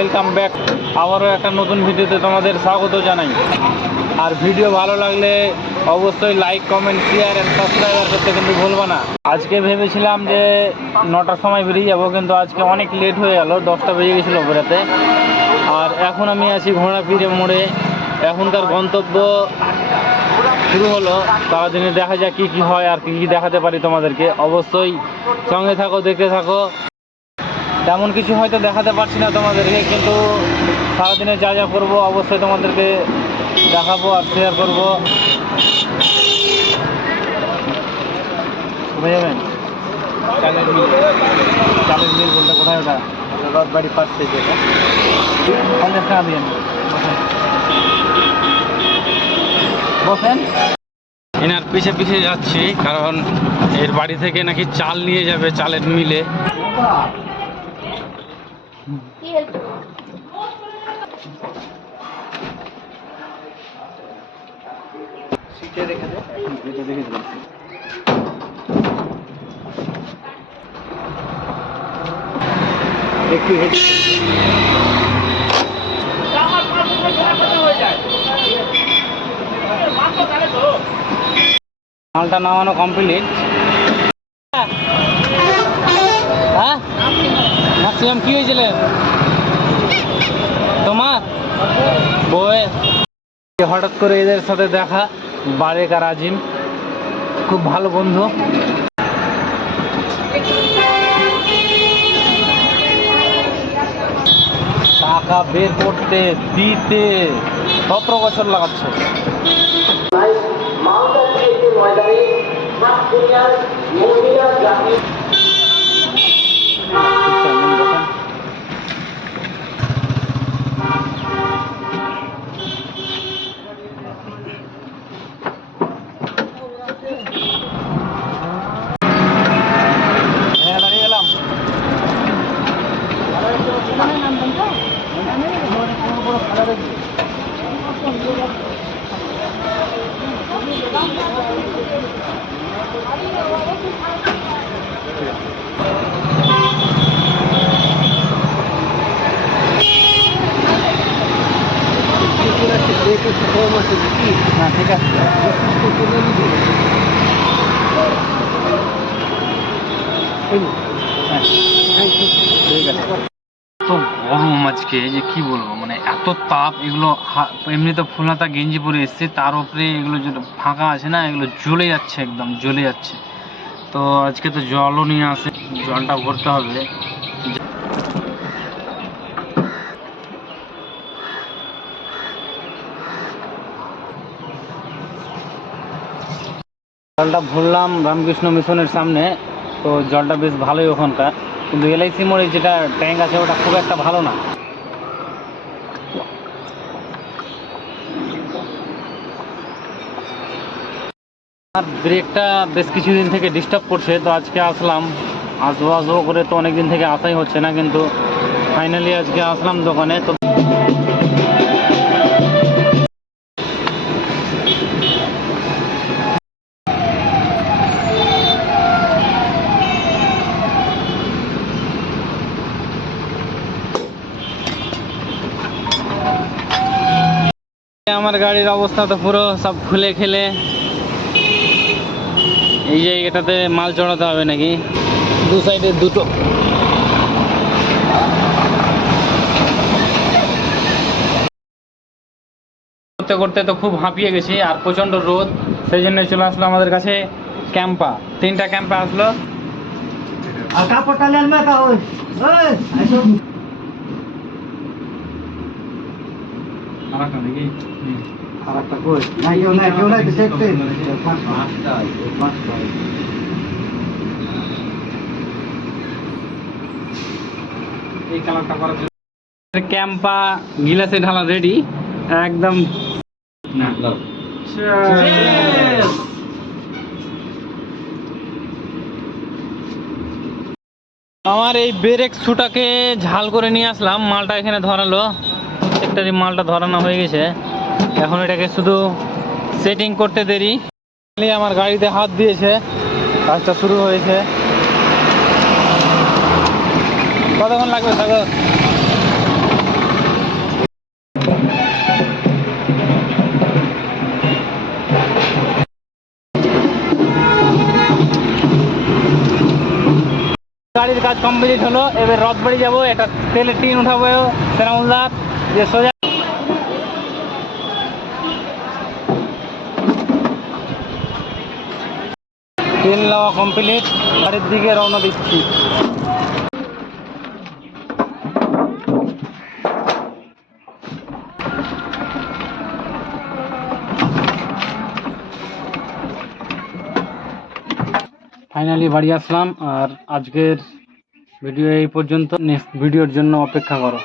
Welcome back, আবারও একটা নতুন ভিডিওতে তোমাদের স্বাগত জানাই। আর ভিডিও ভালো লাগলে অবশ্যই like, comment, share and subscriber করতে কিন্তু ভুলবো না। আজকে ভেবেছিলাম যে 9টার সময় বেরিয়ে যাবো, কিন্তু আজকে অনেক লেট হয়ে গেল, 10টা বেজে গেছিলো বেরোতে। আর এখন আমি আছি ঘোড়াপীরে মোড়ে। এখনকার গন্তব্য শুরু হলো, সারাদিনে দেখা যাক কী কী হয় আর কী কী দেখাতে পারি তোমাদেরকে। অবশ্যই সঙ্গে থাকো, দেখতে থাকো। তেমন কিছু হয়তো দেখাতে পারছি না তোমাদেরকে, কিন্তু সারাদিনে যা যা করবো অবশ্যই তোমাদেরকে দেখাবো আর শেয়ার করবো। কোথায় যাবেন? চালের মিল বলতে কোথায়? ওটা রথবাড়ি পাশ থেকে। এটা 50 টাকা দিন। বসেন। এনার পিছে পিছে যাচ্ছি, কারণ এর বাড়ি থেকে নাকি চাল নিয়ে যাবে চালের মিলে। একটু মালটা নামানো কমপ্লিট। হ্যাঁ, ম্যাক্সিমাম কি হয়েছিল তোমার বউয়ে? হঠাৎ করে এদের সাথে দেখা, বারেক আর আজিম, খুব ভালো বন্ধু। টাকা বের করতে দিতে 17 বছর লাগাচ্ছে। ঠিক আছে, তো গরম আজকে যে কি বলবো, মানে এত তাপ। এগুলো এমনি তো ফুলহাতা গেঞ্জি পরে এসছে, তার উপরে এগুলো যেটা ফাঁকা আছে না, এগুলো জ্বলে যাচ্ছে, একদম জ্বলে যাচ্ছে। তো আজকে তো জলও নিয়ে আসে, জলটা ভরতে হবে। জলটা ভরলাম রামকৃষ্ণ মিশনের সামনে। তো জলটা বেশ ভালোই ওখানকার, কিন্তু এলআইসি মোড়ে যেটা ট্যাঙ্ক আছে ওটা খুব একটা ভালো না। আর ব্রেকটা বেশ কিছুদিন থেকে ডিস্টার্ব করছে, তো আজকে আসলাম। আসবো করে তো অনেক দিন থেকে আসাই হচ্ছে না, কিন্তু ফাইনালি আজকে আসলাম দোকানে। তো আমার গাড়ির অবস্থা তো পুরো সব খুলে খেলে। এই যে এটাতে মাল চড়াতে হবে নাকি, দু সাইডে দুটো। করতে করতে তো খুব হাঁপিয়ে গেছি, আর প্রচণ্ড রোদ, সেই জন্য চলে আসলো আমাদের কাছে ক্যাম্পা। 3টা ক্যাম্পা আসলো। আর কাপড়টা নেন না কাউই। আরেকটা নাকি? আরেকটা কই? না কেউ নাই তো দেখতে। এই কালারটা করার জন্য ক্যাম্পা গিলাসে ঢালা রেডি একদম। আমার এই ব্রেক শুটাকে ঝাল করে নিয়ে আসলাম, মালটা এখানে ধরালো। প্রত্যেকটারই মালটা ধরানো হয়ে গেছে, এখন এটাকে শুধু সেটিং করতে দেরি। আমার গাড়িতে হাত দিয়েছে, কাজটা শুরু হয়েছে। কতক্ষণ লাগবে সাগর? গাড়ির কাজ কমপ্লিট হলো, এবার রথবাড়ি যাবো, একটা তেলের টিন উঠাবো সেরামুলদার যে সোজা তেল নেওয়া কমপ্লিট, বাড়ির দিকে রওনা দিচ্ছি। ফাইনালি বাড়ি আসলাম, আর আজকের ভিডিও এই পর্যন্ত। নেক্সট ভিডিওর জন্য অপেক্ষা করো।